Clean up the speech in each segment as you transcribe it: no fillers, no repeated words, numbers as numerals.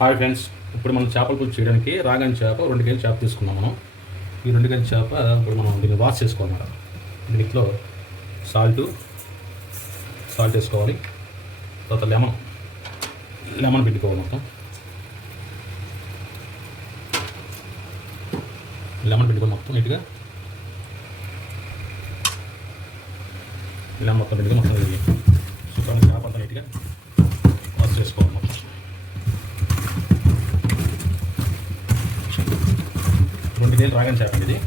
Hi friends, ఇప్పుడు మనం చేపల పులుసు చేయడానికి రాగన్ చేప 2 కేజీల చేప తీసుకున్నాం. మనం ఈ 2 కేజీల చేప ఇప్పుడు మనం దీన్ని వాష్ చేసుకోవాలి. దీంట్లో సాల్ట్ వేసుకోవాలి. తర్వాత లెమన్ పిండుకోవాలి. మొత్తం నీట్గా లెమన్ మొత్తం శుభ్రంగా చేప అంతా నీట్గా వాష్ చేసుకోవాలి. మొత్తం 2 కేజీలు రాగన్ చేప ఇది.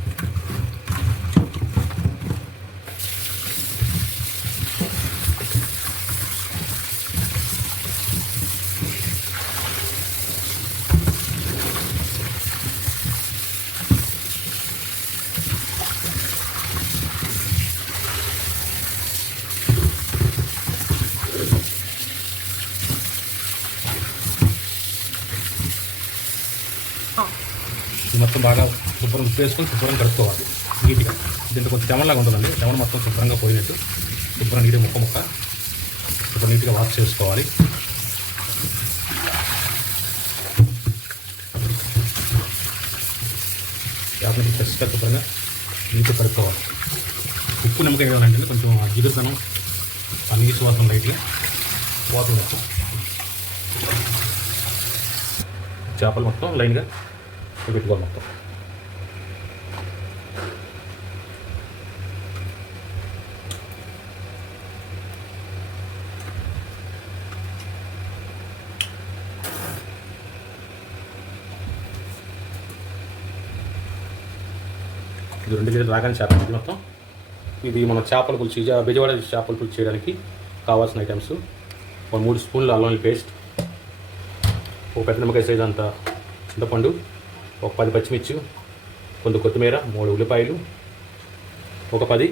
మొత్తం బాగా శుభ్రం వేసుకొని శుభ్రంగా కలుపుకోవాలి నీట్గా. దీంట్లో కొంచెం చెమలాగా ఉంటుందండి. చెమల మొత్తం శుభ్రంగా పోయినట్టు శుభ్రం నీట్గా ముక్క శుభ్రం నీట్గా వాష్ చేసుకోవాలి. చేపలకి ఫ్రెష్గా శుభ్రంగా నీట్గా కలుపుకోవాలి. ఉప్పు నిమ్మకాయ వేయాలంటే కొంచెం జిగురుతనం ఆ నీసు వాసన లైట్గా పోతున్నట్టు చేపలు మొత్తం లైన్గా పెట్టుకోవాలి. మొత్తం ఇది 2 కేజీలు రాగానే చేప ఇది. మొత్తం ఇది మన చేపల పులుసు, బెజవాడ చేపల పులుసు చేయడానికి కావాల్సిన ఐటమ్స్: 3 స్పూన్లు అల్లం పేస్ట్, ఒక పెద్ద నిమ్మకాయ సైజ్ అంత చింతపండు, ఒక 10 పచ్చిమిర్చి, కొంత కొత్తిమీర, 3 ఉల్లిపాయలు, ఒక 10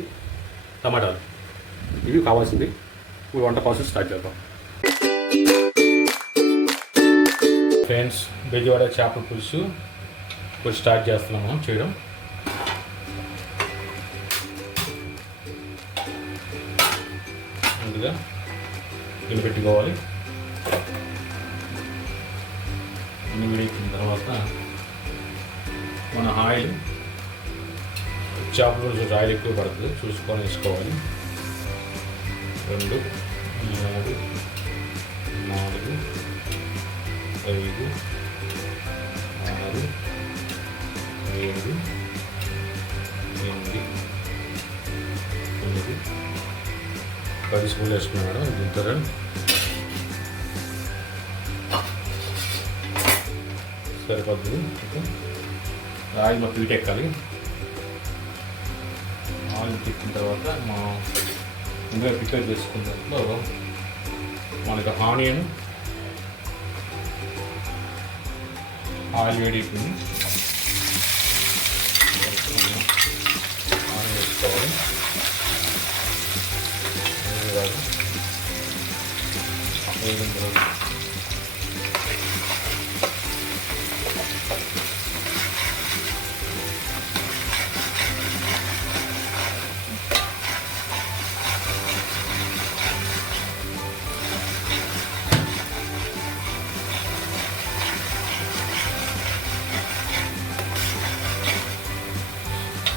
టమాటాలు. ఇవి కావాల్సింది. ఇప్పుడు వంట ప్రాసెస్ స్టార్ట్ చేద్దాం. ఫ్రెండ్స్, బెజవాడ చేపల పులుసు ఇప్పుడు స్టార్ట్ చేస్తున్నాము చేయడం. ముందుగా ఇల్లు పెట్టుకోవాలి. ఇన్ని వేడిన తర్వాత మన ఆయిల్, చేపల పులుసు ఆయిల్ ఎక్కువ పడుతుంది చూసుకొని వేసుకోవాలి. 2, 3, 4, 5, 6, 7, 8, 9, 10 స్పూన్లు వేసుకున్నాను. దీంతో సరిపోతుంది. ఆయిల్ మొత్తం వీటెక్కాలి. ఆయిల్ తిక్కిన తర్వాత ముందుగా ప్రిపేర్ చేసుకున్న దాంట్లో మనకి ఆనియన్, ఆయిల్ వేడిపోయింది, ఆనియన్ వేసుకోవాలి. వేగిన తర్వాత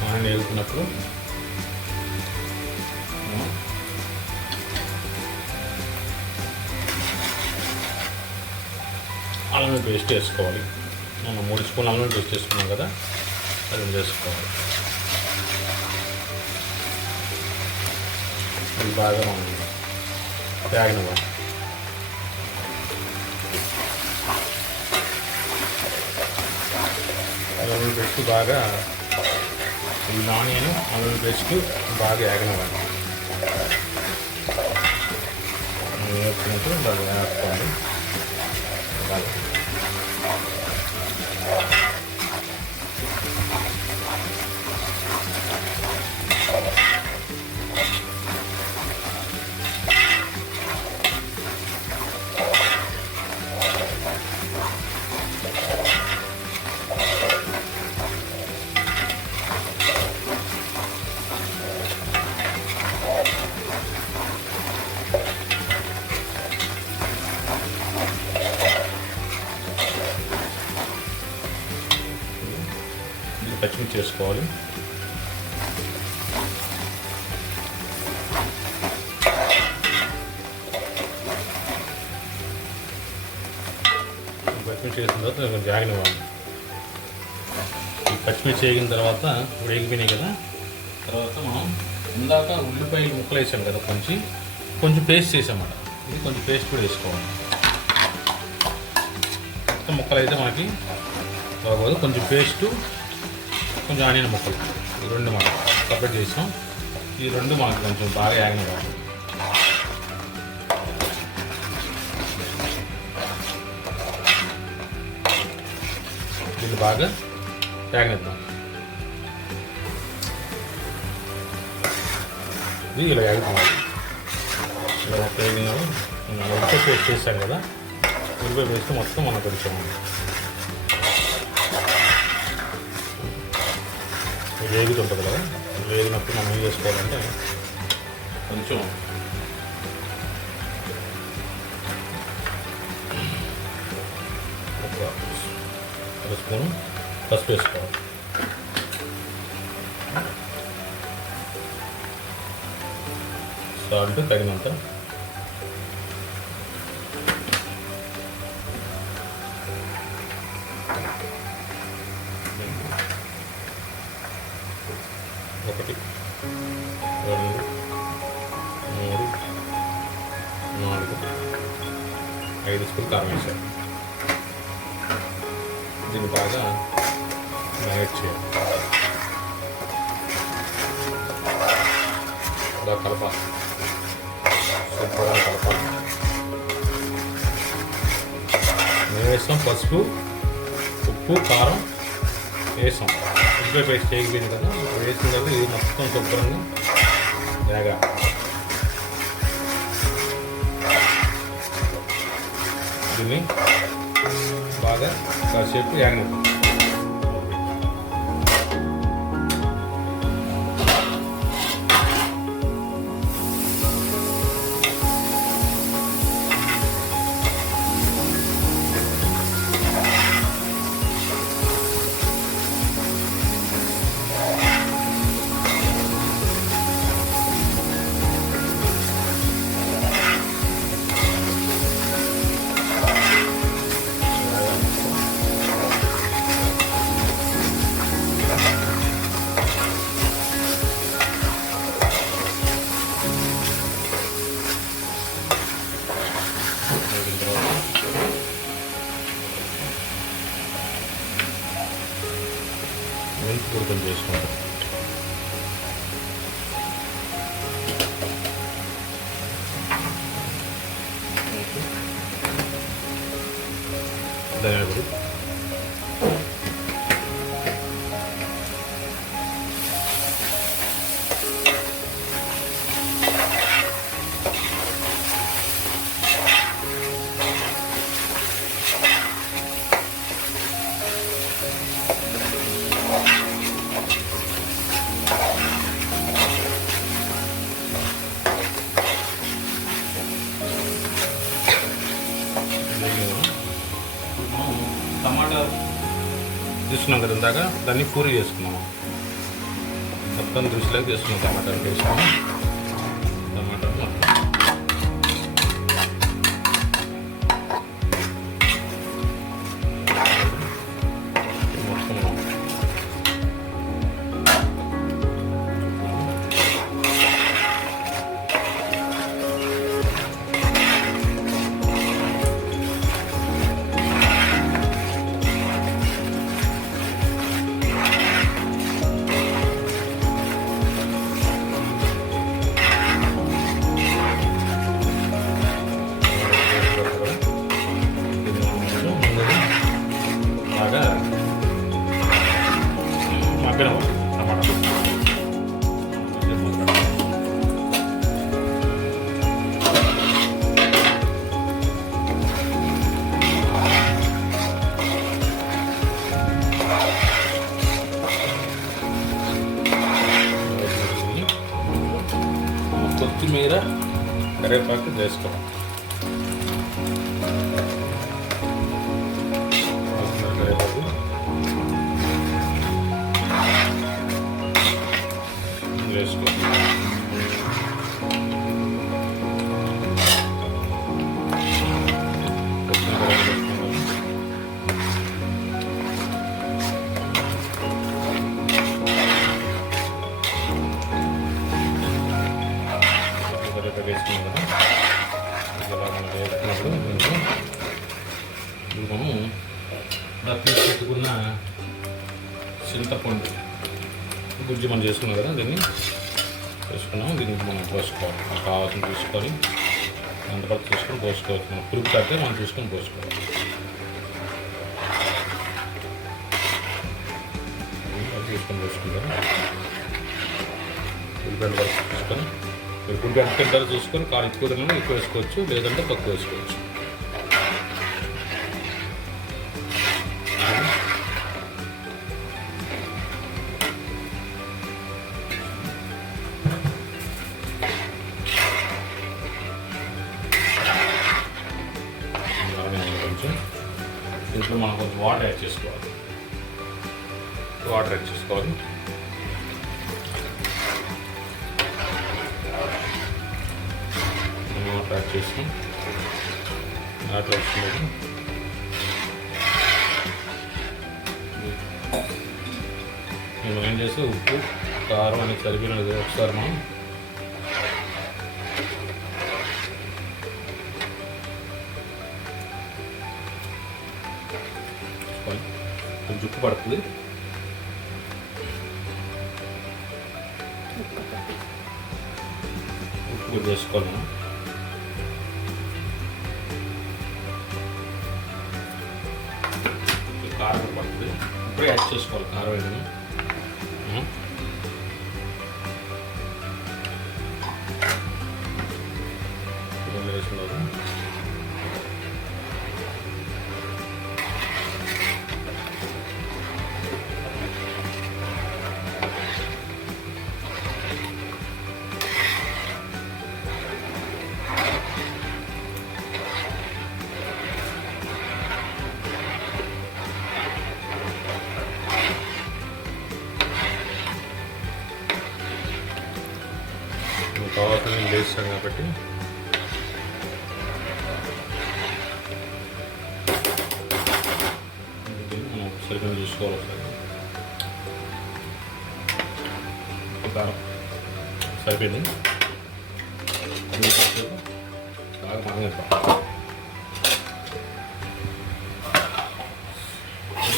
ఆయిల్ వేసుకున్నప్పుడు అల్లం పేస్ట్ వేసుకోవాలి. మనం 3 స్పూన్లు అల్లం పేస్ట్ వేసుకున్నాం కదా, అది వేసుకోవాలి. అది బాగా మనం తేగనివ్వాలి. అల్లం పేస్ట్ బాగా, ఈ ఆనియన్ అల్లం పేస్ట్ బాగా వేగనివ్వాలి. వేసుకున్నప్పుడు బాగా వేసుకోవాలి. పచ్చిమిర్చి వేసుకోవాలి. పచ్చిమిర్చి వేసిన తర్వాత కొంచెం జాగనివ్వాలి. ఈ పచ్చిమిర్చి వేగిన తర్వాత ఇప్పుడు వేగిపోయినాయి కదా, తర్వాత మనం ఇందాక ఉల్లిపాయలు ముక్కలు వేసాం కదా, కొంచెం పేస్ట్ చేసామన్నమాట. ఇది కొంచెం పేస్ట్ కూడా వేసుకోవాలి. మొత్తం ముక్కలు అయితే మనకి బాగోదు, కొంచెం పేస్టు, కొంచెం ఆనియన్ ముక్కలు, ఈ రెండు మనం సపరేట్ చేసాం. ఈ రెండు మనకు కొంచెం బాగా యాగనివ్వాలి. దీన్ని బాగా యాగనిద్దాం. ఇది ఇలా యాగుతుంది. ఇలా వేగిన ఉల్లిపాయ పేస్ట్ చేసాం కదా, ఉల్లిపాయ పేస్ట్ మొత్తం మనం కొంచెం వేగుతుంటుంది కదా, వేగినప్పుడు మనం ఏం చేసుకోవాలంటే కొంచెం ఒక స్పూన్ పసుపు వేసుకోవాలి. సాల్ట్ తగినంత, ఒకటి, రెండు, మూడు, నాలుగు, 5 స్పూన్ కారం వేసారు. దీన్ని బాగా మ్యారినేట్ చేయాలి. ఇలా కలపాలి, శుభ్రంగా కలపాలి. మేము వేస్తాం పసుపు, ఉప్పు, కారం వేసాం. ఉల్లిపాయ పేస్ట్ చేయకపోయింది కదా, వేసిన తర్వాత ఇది మొత్తం శుభ్రంగా వేగా దీన్ని బాగా కాసేపు యాగనిద్దాం. మెంతి పొడి చేసుకుంటాం. ధనియాల పొడి, టమాటా తీసుకున్నాం కదా ఇందాక, దాన్ని పూరి చేసుకున్నాము. మొత్తం జ్యూస్లోకి తీసుకున్నాం. టమాటాలు వేసుకున్నాం. టమాటా మగ్గన టమాటా కొత్తిమీర, కరివేపాకు వేసుకోవాలి. కరివేపాకు చింతపండు గుజ్జు మనం చేసుకున్నాం కదా, దీన్ని దీనికి మనం పోసుకోవాలి. మనకు కావాల్సిన తీసుకొని అంతపాటు తీసుకొని పోసుకోవచ్చు. మనం పురుగు కడితే మనం తీసుకొని పోసుకోవాలి. తీసుకొని పోసుకుంటాం. ఉల్లిపాయలు వరకు తీసుకొని మీరు పురుగు ఎంత తింటారో చూసుకొని కాలు ఎక్కువ తిన్నా ఎక్కువ వేసుకోవచ్చు, లేదంటే తక్కువ వేసుకోవచ్చు. దీంట్లో మనం కొంచెం వాటర్ యాడ్ చేసుకోవాలి. వాటర్ యాడ్ చేసుకోవాలి. వాటర్ యాడ్ చేసుకుని వాటర్ వేసుకున్నది మేము ఏం చేస్తే ఉప్పు కారం అనేది సరిపోయినది ఒకసారి మనం కొంచెం ఉప్పు పడుతుంది. ఉప్పు వేసుకోవాలి మనం. కారం పడుతుంది, ఇప్పుడే యాడ్ చేసుకోవాలి కారం వేయడం. వేసుకున్నారు. కావాల్సిన నేను వేస్తాను కాబట్టి మనం సరిగ్గా చూసుకోవాలి. కారం సరిపోయింది. బాగా మరగనిద్దాం.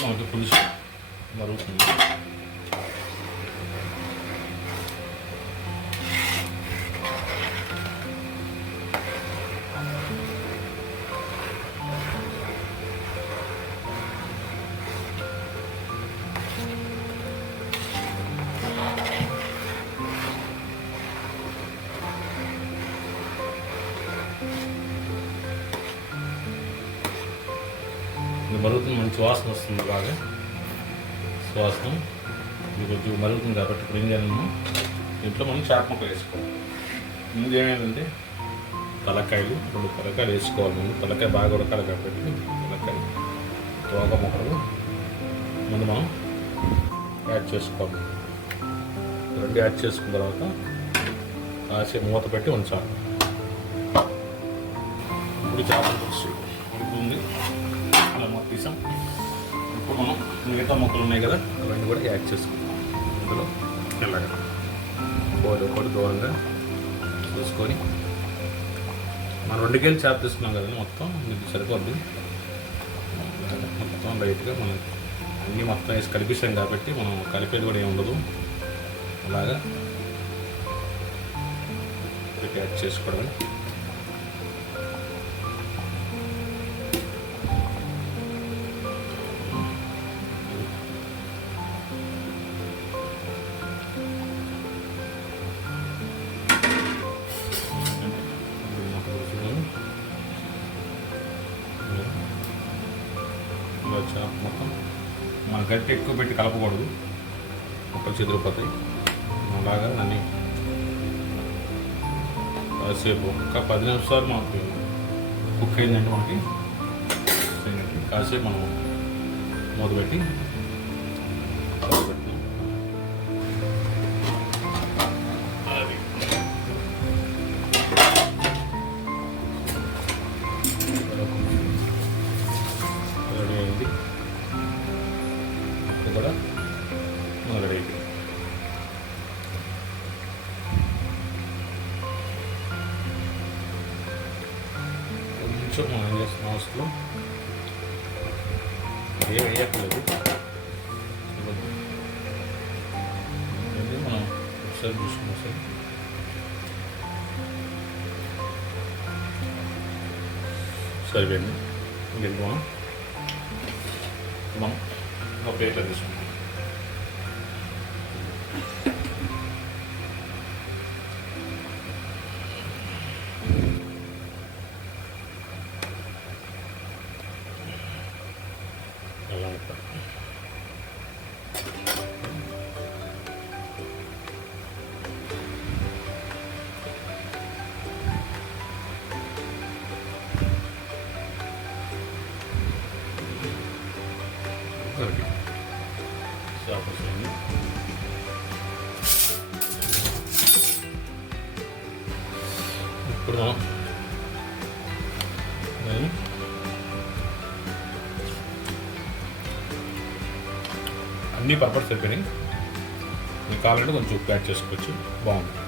మనకి పులుసు మరుగుతుంది. మరుగుతుంది, మంచి వాసన వస్తుంది. బాగా సువాసన ఇది కొంచెం మరుగుతుంది కాబట్టి ఇప్పుడు ఏం చేయాలన్నా ఇంట్లో మనం చేప ముక్కలు వేసుకోవాలి. ముందు ఏమేంటంటే తలకాయలు 2 తలకాయలు వేసుకోవాలి. ముందు తలకాయ బాగా ఉడకాలి కాబట్టి తలకాయ తోక ముక్కలు ముందు మనం యాడ్ చేసుకోవాలి. 2 యాడ్ చేసుకున్న తర్వాత కాసేపు మూత పెట్టి ఉంచాలి. ఇప్పుడు చేపల పులుసు ఉడుకుతుంది. తీసాం. ఇప్పుడు మనం మిగతా ముక్కలు ఉన్నాయి కదా, అవన్నీ కూడా యాడ్ చేసుకుంటాం. అందులో ఇలాగా ఒకటి దూరంగా చూసుకొని మనం 2 కేజీలు చేప తీసుకున్నాం కదండి, మొత్తం మీకు సరిపోద్ది. మొత్తం లైట్గా మనం అన్నీ మొత్తం వేసి కలిపిస్తాం కాబట్టి మనం కలిపేది కూడా ఏమి ఉండదు. అలాగా యాడ్ చేసుకోవడమే. చేప మొత్తం మన గట్టి ఎక్కువ పెట్టి కలపకూడదు, మొక్కలు చెదిరిపోతాయి. అలాగా అన్నీ కాసేపు ఒక 10 నిమిషాలు మనకి కుక్ అయిందంటే మనకి కాసేపు మనం మూత పెట్టి రెడీ అయింది. కూడా రెడీ అయిపోయింది. కొంచెం మనం చేసిన అవసరం ఏం వేయట్లేదు. ఒకసారి చూసుకున్నాం సార్. సరిపోయింది. ఇంకెందుకు మనం ఒక ప్లేట్లో తీసుకుంటాం. అలా ఉంటాం. ఇప్పుడు మనం అన్నీ పర్పస్ అయిపోయినాయి. మీకు కావాలంటే కొంచెం ఉప్పు యాడ్ చేసుకోవచ్చు, బాగుంది.